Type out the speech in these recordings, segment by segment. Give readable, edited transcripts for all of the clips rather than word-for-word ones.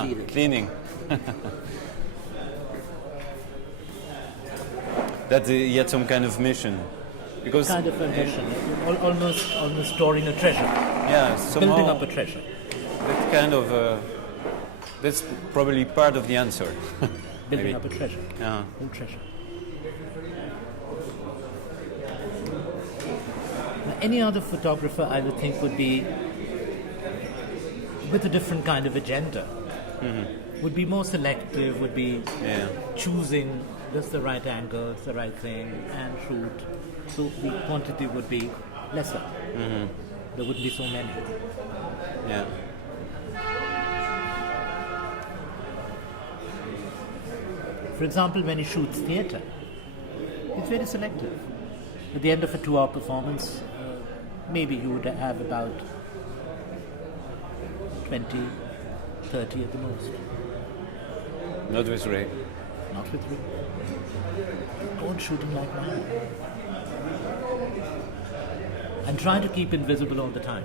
clean it. Cleaning. That he had some kind of mission, because Kind of a mission, almost storing a treasure, yeah, somehow building up a treasure. that kind of that's probably part of the answer. Building Maybe. up a treasure. Yeah. A treasure. Now, any other photographer, I would think, would be with a different kind of agenda. Would be more selective, would be Yeah. choosing just the right angles, the right thing, and shoot. So the quantity would be lesser. There wouldn't be so many. Yeah. For example, when he shoots theatre, it's very selective. At the end of a 2-hour performance, maybe you would have about 20, 30 at the most. Not with Ray. Not with Ray. Don't shoot him like mine. And try to keep invisible all the time.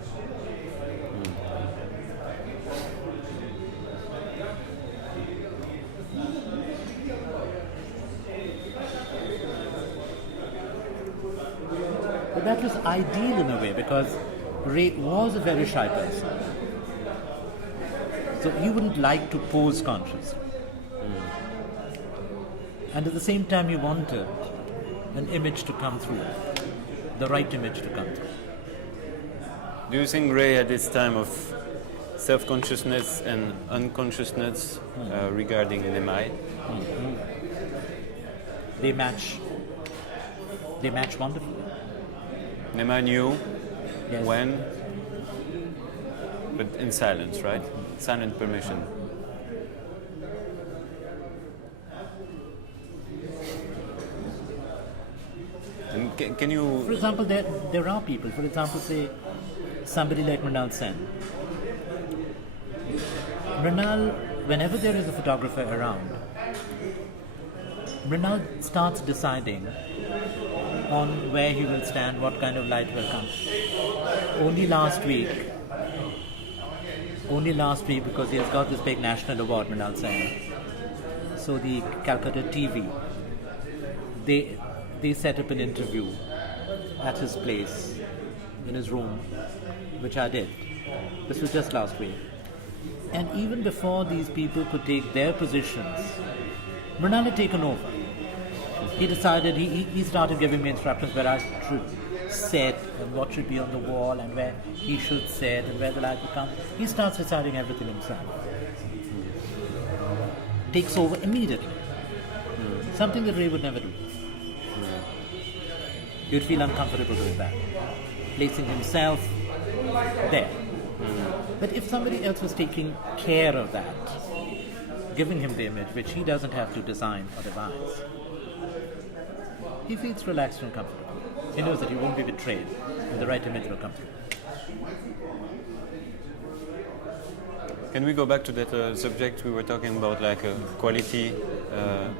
But that was ideal in a way, because Ray was a very shy person. So he wouldn't like to pose consciously. And at the same time, he wanted an image to come through, the right image to come through. Do you think Ray at this time of self-consciousness and unconsciousness regarding Nemai? They match wonderfully. Nemai knew Yes. when, but in silence, right? Silent permission. And can you? For example, there are people, for example, say somebody like Mrinal Sen. Mrinal, whenever there is a photographer around, Mrinal starts deciding on where he will stand, what kind of light will come. Only last week, because he has got this big national award, Mrinal Sen. So the Calcutta TV, they set up an interview at his place, in his room, which I did. This was just last week. And even before these people could take their positions, Mrinal had taken over. He decided, he started giving me instructions where I should sit and what should be on the wall and where he should sit and where the light would come. He starts deciding everything himself. Takes over immediately. Something that Ray would never do. You'd feel uncomfortable doing that. Placing himself there. But if somebody else was taking care of that, giving him the image, which he doesn't have to design or devise, he feels relaxed and comfortable. He knows that he won't be betrayed and the right image will come through. Can we go back to that subject we were talking about, like quality,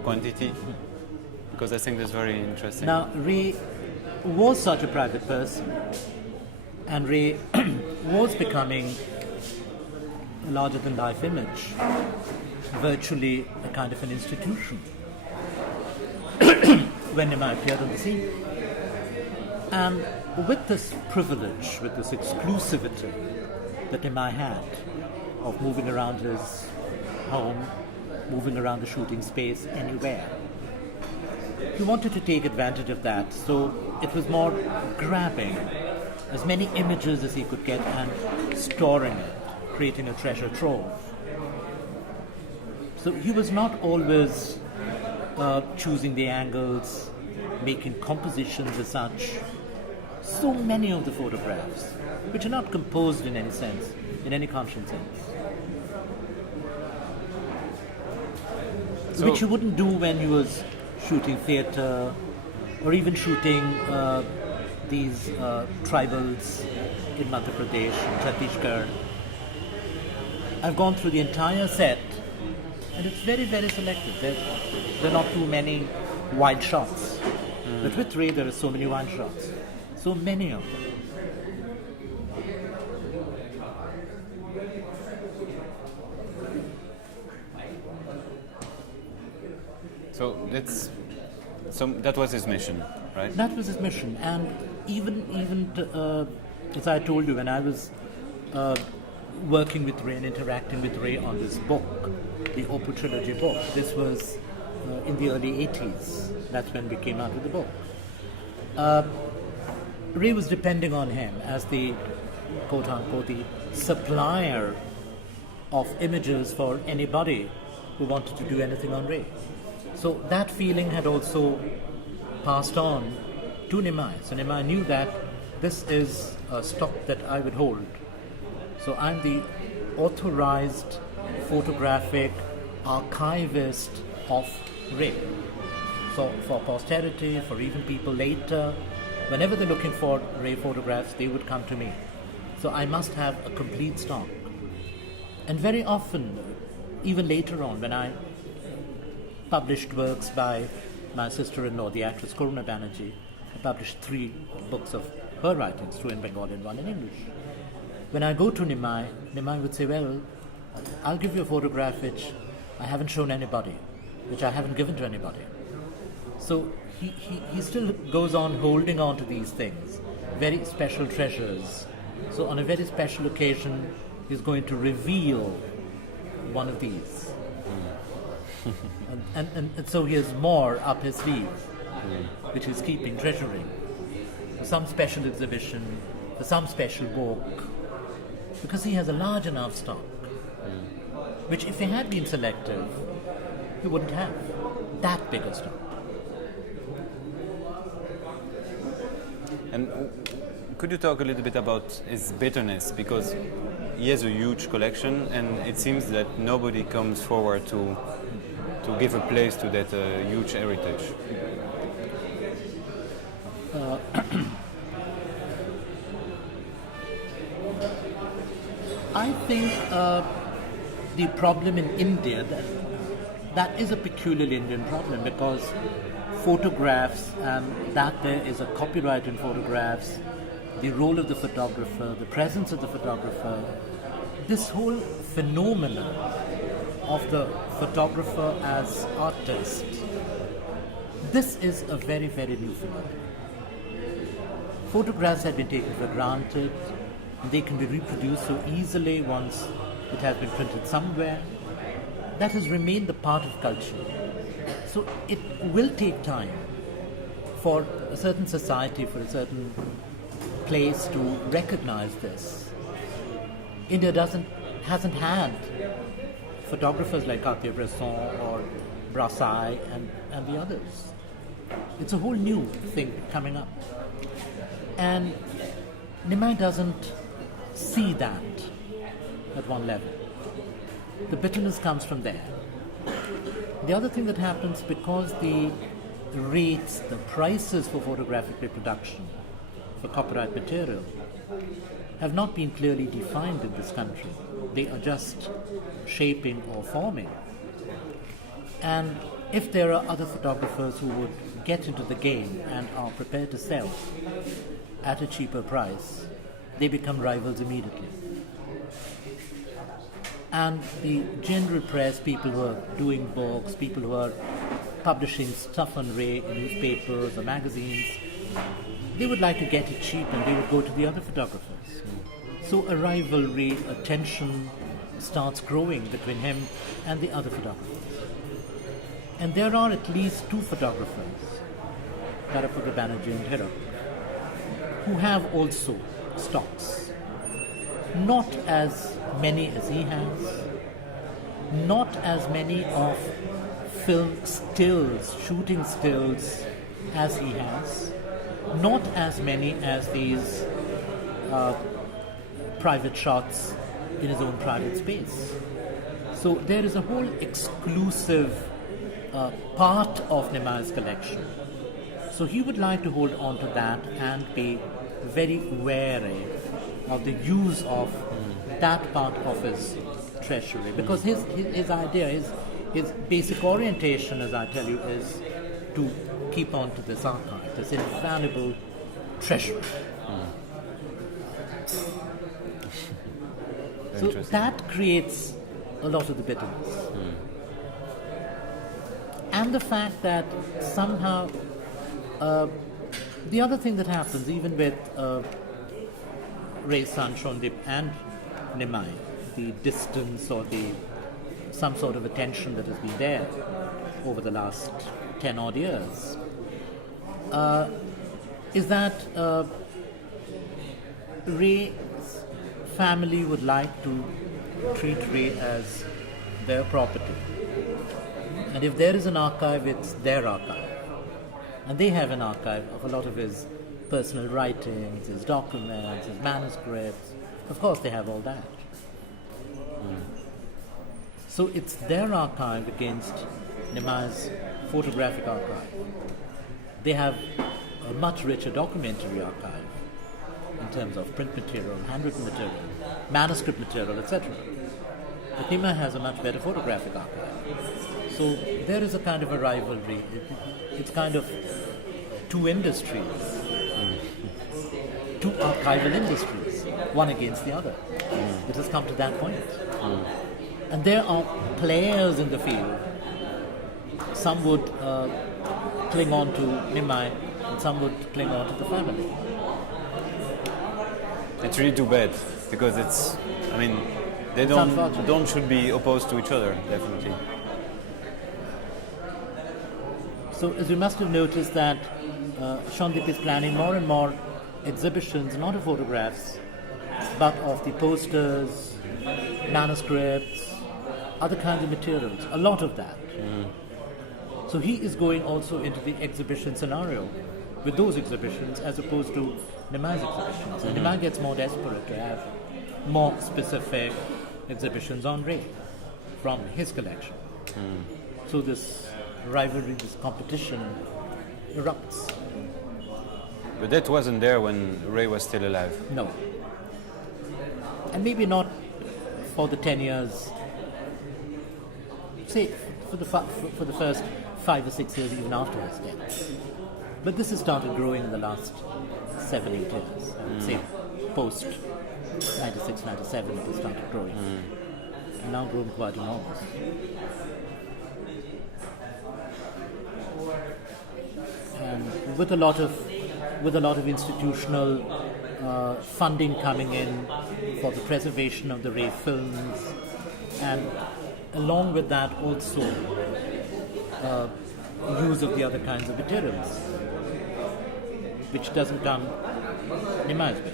quantity? Because I think that's very interesting. Now, Ray was such a private person, and Ray was becoming a larger-than-life image, virtually a kind of an institution, when Nemai appeared on the scene. And with this privilege, with this exclusivity that Nemai had of moving around his home, moving around the shooting space, anywhere, he wanted to take advantage of that, so it was more grabbing as many images as he could get and storing it, creating a treasure trove. So he was not always choosing the angles, making compositions as such. So many of the photographs, which are not composed in any sense, in any conscious sense, which he wouldn't do when he was shooting theatre or even shooting these tribals in Madhya Pradesh, Chhattisgarh. I've gone through the entire set and it's very, very selective. There are not too many wide shots. But with Ray there are so many wide shots. So many of them. That was his mission, right? That was his mission, and as I told you, when I was working with Ray and interacting with Ray on this book, the Opus Trilogy book, this was in the early 80s. That's when we came out with the book. Ray was depending on him as the quote-unquote the supplier of images for anybody who wanted to do anything on Ray. So that feeling had also passed on to Nemai. So Nemai knew that this is a stock that I would hold. So I'm the authorized photographic archivist of Ray. So for posterity, for even people later, whenever they're looking for Ray photographs, they would come to me. So I must have a complete stock. And very often, even later on, when I published works by my sister-in-law, the actress Karuna Banerjee, I published 3 books of her writings, 2 in Bengali and 1 in English. When I go to Nemai, Nemai would say, well, I'll give you a photograph which I haven't shown anybody, which I haven't given to anybody. So he still goes on holding on to these things, very special treasures. So on a very special occasion, he's going to reveal one of these. and so he has more up his sleeve, which he's keeping, treasuring, for some special exhibition, for some special book, because he has a large enough stock, which if he had been selective, he wouldn't have that big a stock. And could you talk a little bit about his bitterness? Because he has a huge collection, and it seems that nobody comes forward to give a place to that huge heritage. I think the problem in India, that is a peculiarly Indian problem, because photographs, that there is a copyright in photographs, the role of the photographer, the presence of the photographer, this whole phenomenon of the photographer as artist, this is a very, very new phenomenon. Photographs have been taken for granted, and they can be reproduced so easily once it has been printed somewhere. That has remained a part of culture. So it will take time for a certain society, for a certain place to recognize this. India hasn't had photographers like Cartier-Bresson or Brassai and the others. It's a whole new thing coming up. And Nemai doesn't see that at one level. The bitterness comes from there. The other thing that happens, because the rates, the prices for photographic reproduction, for copyright material, have not been clearly defined in this country. They are just shaping or forming. And if there are other photographers who would get into the game and are prepared to sell at a cheaper price, they become rivals immediately. And the general press, people who are doing books, people who are publishing stuff on Ray in newspapers or magazines, they would like to get it cheap, and they would go to the other photographers. So a rivalry, a tension starts growing between him and the other photographers. And there are at least 2 photographers, Taraputra Banerjee and Hirak, who have also stocks. Not as many as he has, not as many of film stills, shooting stills as he has, not as many as these private shots in his own private space. So there is a whole exclusive part of Nemai's collection. So he would like to hold on to that and be very wary of the use of that part of his treasury. Because his idea, his basic orientation, as I tell you, is to keep on to this archive, this invaluable treasure. So that creates a lot of the bitterness. And the fact that somehow the other thing that happens, even with Ray's son Shondip and Nemai, the distance or some sort of attention that has been there over the last 10 odd years, is that Ray's family would like to treat Ray as their property. And if there is an archive, it's their archive. And they have an archive of a lot of his personal writings, his documents, his manuscripts. Of course, they have all that. So it's their archive against Nemai's photographic archive. They have a much richer documentary archive in terms of print material, handwritten material, manuscript material, etc. But Nemai has a much better photographic archive. So there is a kind of a rivalry. It's kind of two industries, two archival industries, one against the other. It has come to that point. And there are players in the field. Some would cling on to Nemai, and some would cling on to the family. It's really too bad because they don't should be opposed to each other, definitely. So, as you must have noticed that Shondip is planning more and more exhibitions, not of photographs, but of the posters, manuscripts, other kinds of materials, a lot of that. So he is going also into the exhibition scenario with those exhibitions as opposed to Nemai's exhibitions. And Nemai gets more desperate to have more specific exhibitions on Ray from his collection. So this rivalry, this competition erupts. But that wasn't there when Ray was still alive. No. And maybe not for the 10 years, say for the first 5 or 6 years even after his death. But this has started growing in the last 7, 8 years. I would say post 96, 97 it has started growing. And now grown quite enormous. And with a lot of institutional funding coming in for the preservation of the Ray films, and along with that also use of the other kinds of materials, which doesn't come Nemai's way.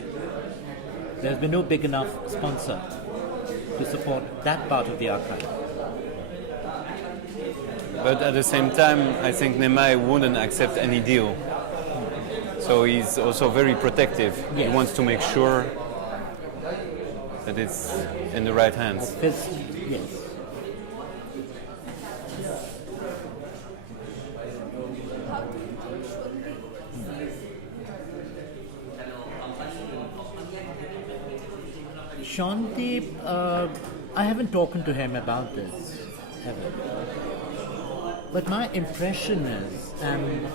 There's been no big enough sponsor to support that part of the archive. But at the same time, I think Nemai wouldn't accept any deal. So he's also very protective. Yes. He wants to make sure that it's in the right hands. Yes. Shondip, I haven't talked to him about this ever. But my impression is, and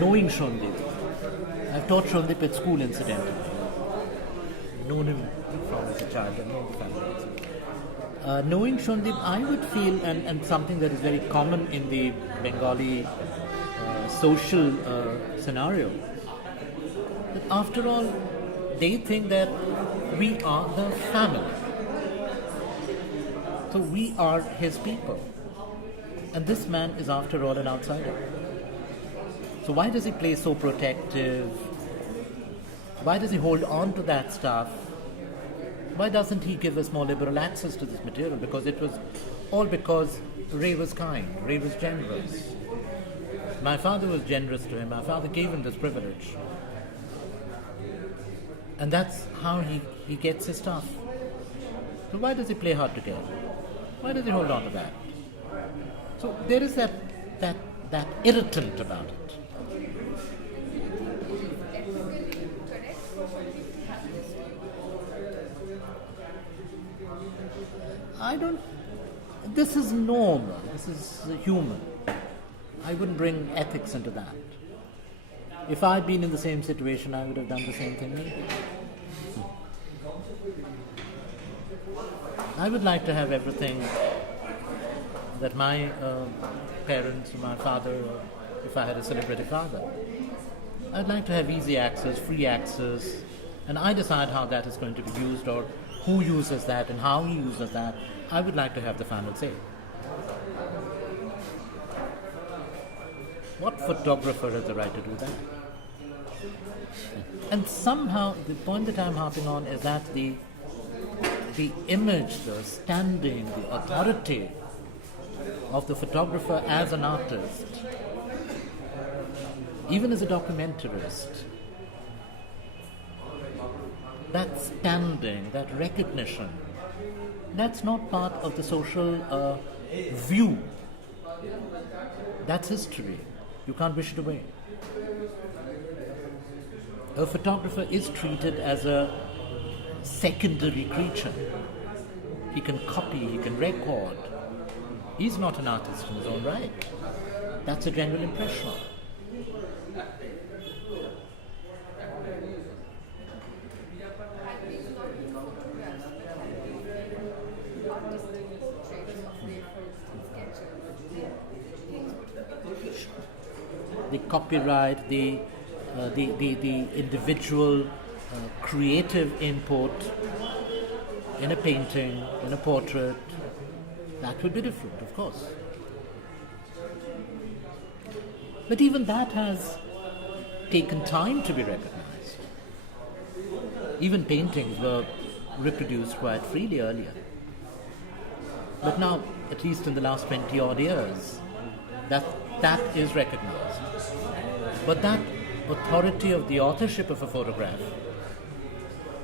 knowing Shondip, I've taught Shondip at school incidentally. I've known him from as a child, I've known the family. Knowing Shondip, I would feel, and something that is very common in the Bengali social scenario, that after all, they think that we are the family. So we are his people. And this man is after all an outsider. So why does he play so protective? Why does he hold on to that stuff? Why doesn't he give us more liberal access to this material? Because it was all because Ray was kind, Ray was generous. My father was generous to him. My father gave him this privilege. And that's how he gets his stuff. So why does he play hard to get? Why does he hold on to that? So there is that irritant about it. This is normal, this is human. I wouldn't bring ethics into that. If I'd been in the same situation, I would have done the same thing maybe. I would like to have everything that my parents, my father, or if I had a celebrity father, I'd like to have easy access, free access, and I decide how that is going to be used or who uses that and how he uses that. I would like to have the final say. What photographer has the right to do that? And somehow, the point that I'm harping on is that the image, the standing, the authority of the photographer as an artist, even as a documentarist, that standing, that recognition, that's not part of the social view. That's history. You can't wish it away. A photographer is treated as a secondary creature. He can copy, he can record. He's not an artist in his own right. That's a general impression. The copyright, the individual creative input in a painting, in a portrait, that would be different, of course. But even that has taken time to be recognized. Even paintings were reproduced quite freely earlier. But now, at least in the last 20 odd years, that is recognized. But that authority of the authorship of a photograph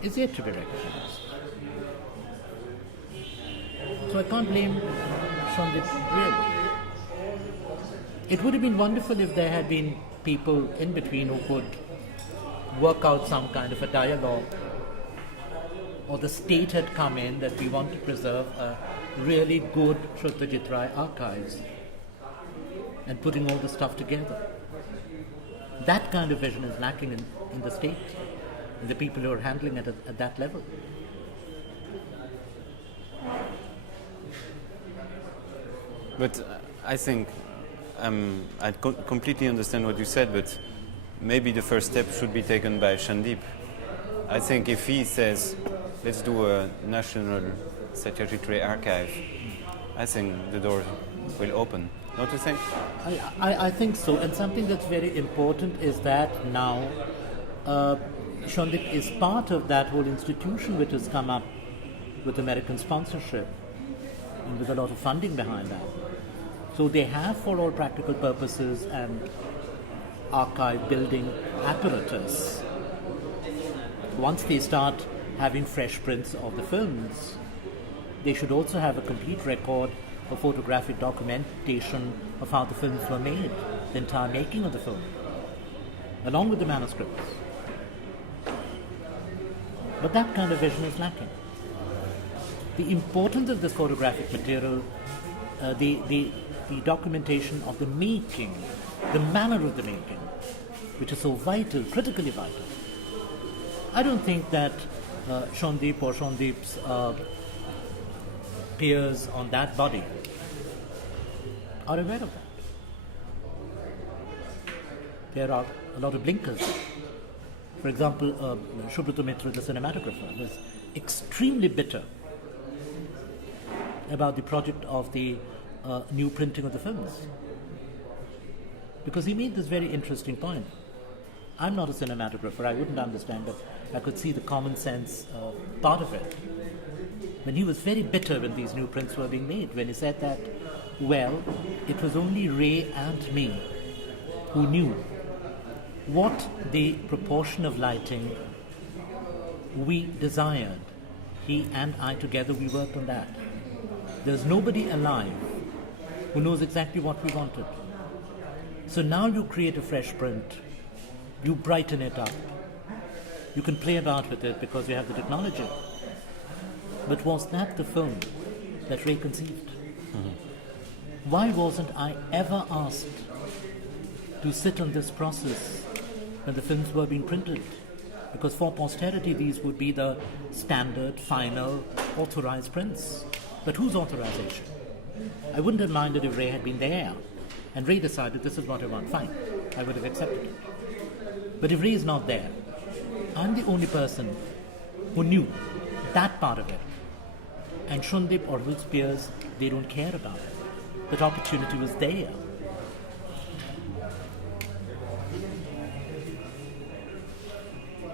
is yet to be recognized. So I can't blame Shandip really. It would have been wonderful if there had been people in between who could work out some kind of a dialogue, or the state had come in that we want to preserve a really good Satyajit Ray archives and putting all the stuff together. That kind of vision is lacking in the state, in the people who are handling it at that level. But I think I completely understand what you said, but maybe the first step should be taken by Shandip. I think if he says, let's do a national Satyajit Ray archive, I think the door will open. Don't you think? I think so. And something that's very important is that now Shandip is part of that whole institution which has come up with American sponsorship and with a lot of funding behind that. So they have, for all practical purposes, an archive building apparatus. Once they start having fresh prints of the films, they should also have a complete record of photographic documentation of how the films were made, the entire making of the film, along with the manuscripts. But that kind of vision is lacking. The importance of this photographic material, the documentation of the making, the manner of the making, which is so vital, critically vital. I don't think that Shandip or Shandip's peers on that body are aware of that. There are a lot of blinkers. For example, Subrata Mitra, the cinematographer, was extremely bitter about the project of the new printing of the films, because he made this very interesting point. I'm not a cinematographer, I wouldn't understand, but I could see the common sense part of it. When he was very bitter when these new prints were being made, when he said that, well, it was only Ray and me who knew what the proportion of lighting we desired. He and I together, we worked on that. There's nobody alive who knows exactly what we wanted. So now you create a fresh print, you brighten it up, you can play about with it because you have the technology. But was that the film that Ray conceived? Mm-hmm. Why wasn't I ever asked to sit on this process when the films were being printed? Because for posterity these would be the standard, final, authorized prints. But whose authorization? I wouldn't have minded if Ray had been there. And Ray decided, this is what I want, fine. I would have accepted it. But if Ray is not there, I'm the only person who knew that part of it. And Shundip or Will Spears, they don't care about it. That opportunity was there.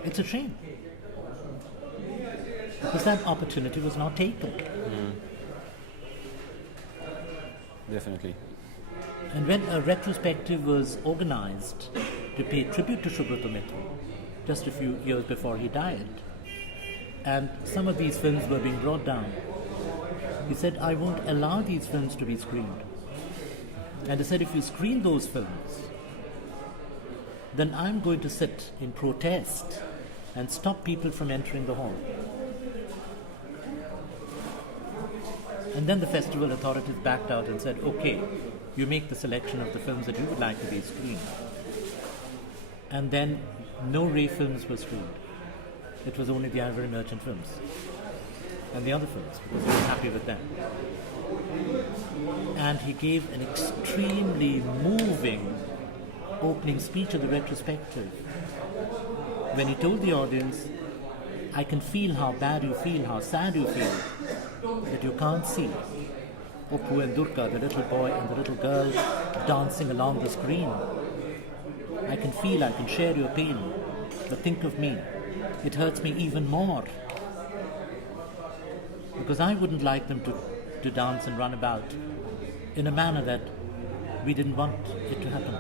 It's a shame. Because that opportunity was not taken. Definitely. And when a retrospective was organized to pay tribute to Subrata Mitra, just a few years before he died, and some of these films were being brought down, he said, I won't allow these films to be screened. And he said, if you screen those films, then I'm going to sit in protest and stop people from entering the hall. And then the festival authorities backed out and said, okay, you make the selection of the films that you would like to be screened. And then no Ray films were screened. It was only the Ivory Merchant films and the other films, because he was happy with them. And he gave an extremely moving opening speech of the retrospective when he told the audience, I can feel how bad you feel, how sad you feel, that you can't see Oppu and Durga, the little boy and the little girl dancing along the screen. I can feel, I can share your pain, but think of me. It hurts me even more. Because I wouldn't like them to dance and run about in a manner that we didn't want it to happen.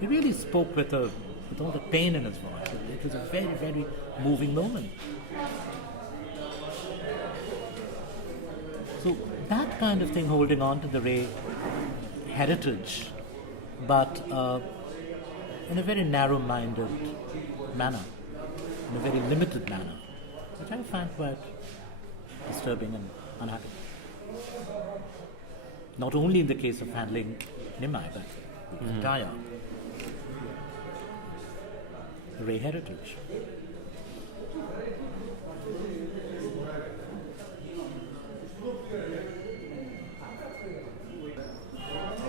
He really spoke with all the pain in his voice. It was a very, very moving moment. So that kind of thing, holding on to the Ray heritage, but in a very narrow-minded manner, in a very limited manner, which I find quite disturbing and unhappy. Not only in the case of handling Nemai, but the entire Ray heritage.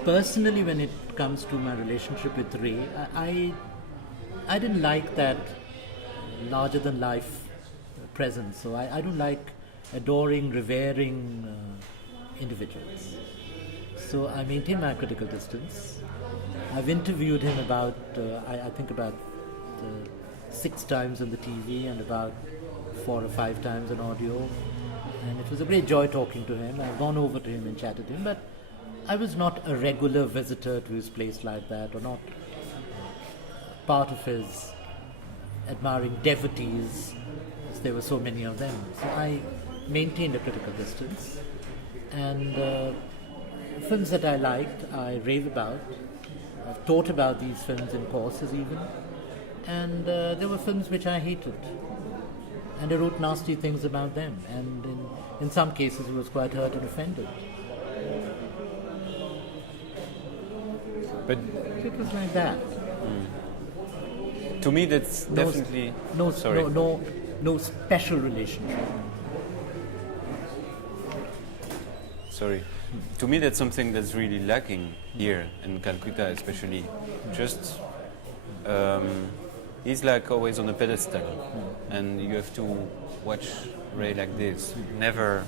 Personally, when it comes to my relationship with Ray, I didn't like that larger-than-life presence. So I don't like adoring, revering individuals. So I maintain my critical distance. I've interviewed him about, I think about 6 times on the TV and about 4 or 5 times on audio. And it was a great joy talking to him. I've gone over to him and chatted to him, but I was not a regular visitor to his place like that, or not part of his admiring devotees, as there were so many of them. So I maintained a critical distance. And films that I liked, I rave about. I've taught about these films in courses even. And there were films which I hated. And I wrote nasty things about them. And in some cases, I was quite hurt and offended. But it was like that. To me, that's definitely no special relationship. Sorry. To me, that's something that's really lacking here in Calcutta, especially. Just he's like always on a pedestal, and you have to watch Ray like this, never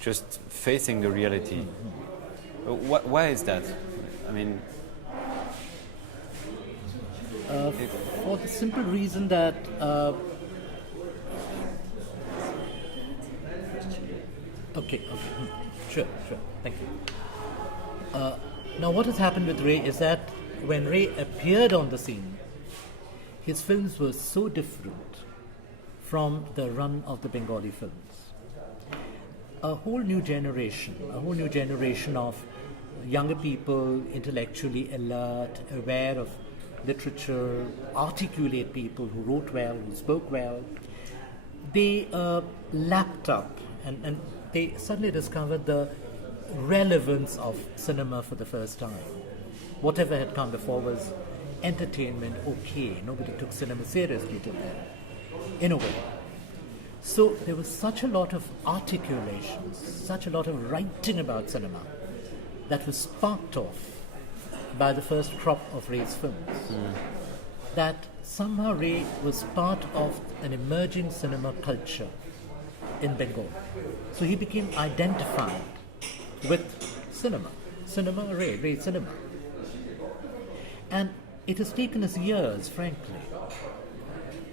just facing the reality. Why is that? I mean, for the simple reason that okay, sure, thank you. Now what has happened with Ray is that when Ray appeared on the scene, his films were so different from the run of the Bengali films. A whole new generation of younger people, intellectually alert, aware of literature, articulate people who wrote well, who spoke well, they lapped up and they suddenly discovered the relevance of cinema for the first time. Whatever had come before was entertainment, okay. Nobody took cinema seriously till then, in a way. So there was such a lot of articulation, such a lot of writing about cinema that was sparked off by the first crop of Ray's films, that somehow Ray was part of an emerging cinema culture in Bengal. So he became identified with cinema Ray cinema. And it has taken us years, frankly,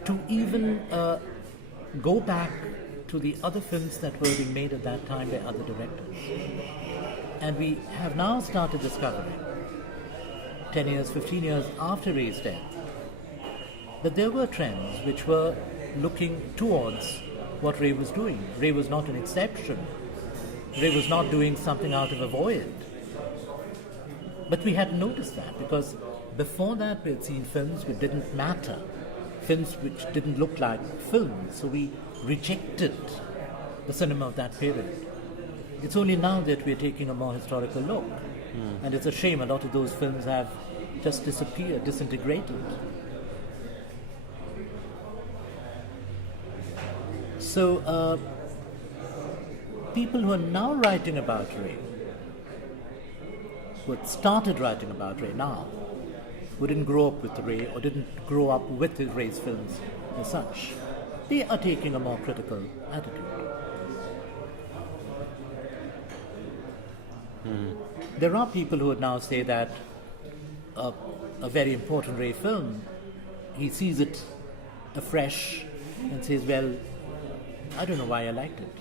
to even go back to the other films that were being made at that time by other directors. And we have now started discovering, 10 years, 15 years after Ray's death, that there were trends which were looking towards what Ray was doing. Ray was not an exception. Ray was not doing something out of a void. But we hadn't noticed that, because before that we had seen films which didn't matter, films which didn't look like films, so we rejected the cinema of that period. It's only now that we're taking a more historical look, and it's a shame a lot of those films have just disappeared, disintegrated. So people who are now writing about Ray, who had started writing about Ray now, who didn't grow up with Ray or didn't grow up with Ray's films as such, they are taking a more critical attitude. There are people who would now say that a very important Ray film, he sees it afresh and says, well, I don't know why I liked it.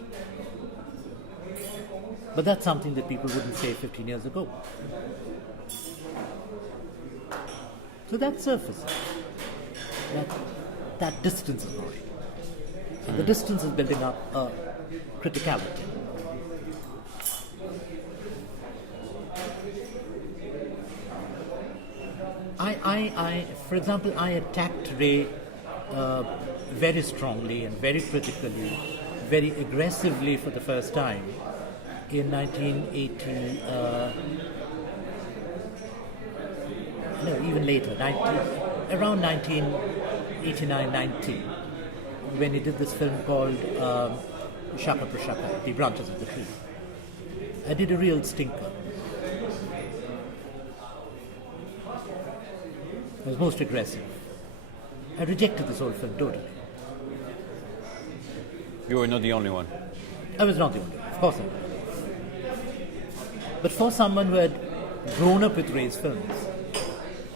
But that's something that people wouldn't say 15 years ago. So that surfaces. That distance is growing. And the distance is building up a criticality. For example, I attacked Ray very strongly and very critically, very aggressively for the first time in 1980, no, even later, around 1989-90, when he did this film called Shaka Prashaka, The Branches of the Tree. I did a real stinker. I was most aggressive. I rejected this whole film totally. You were not the only one. I was not the only one, of course not. But for someone who had grown up with Ray's films,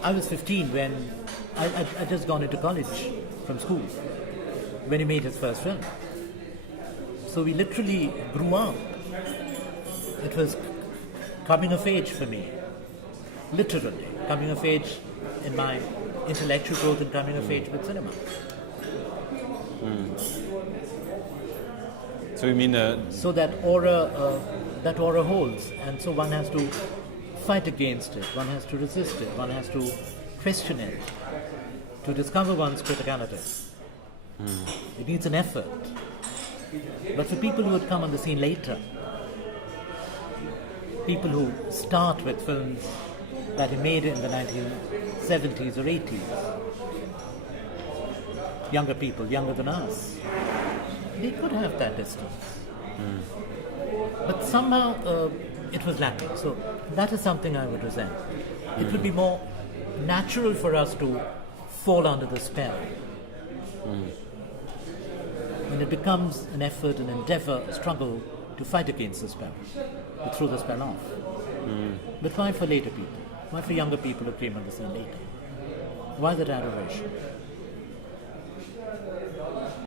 I was 15 when I'd just gone into college from school, when he made his first film. So we literally grew up. It was coming of age for me, literally coming of age in my intellectual growth and coming of age with cinema. So you mean so that aura holds, and so one has to fight against it, one has to resist it, one has to question it to discover one's criticality. It needs an effort. But for people who would come on the scene later, people who start with films that he made in the 1970s or 80s, younger people, younger than us, they could have that distance. But somehow it was lacking. So that is something I would resent. It would be more natural for us to fall under the spell. When it becomes an effort, an endeavor, a struggle to fight against the spell, to throw the spell off. But why for later people? Why for younger people who came on the scene later? Why that adoration?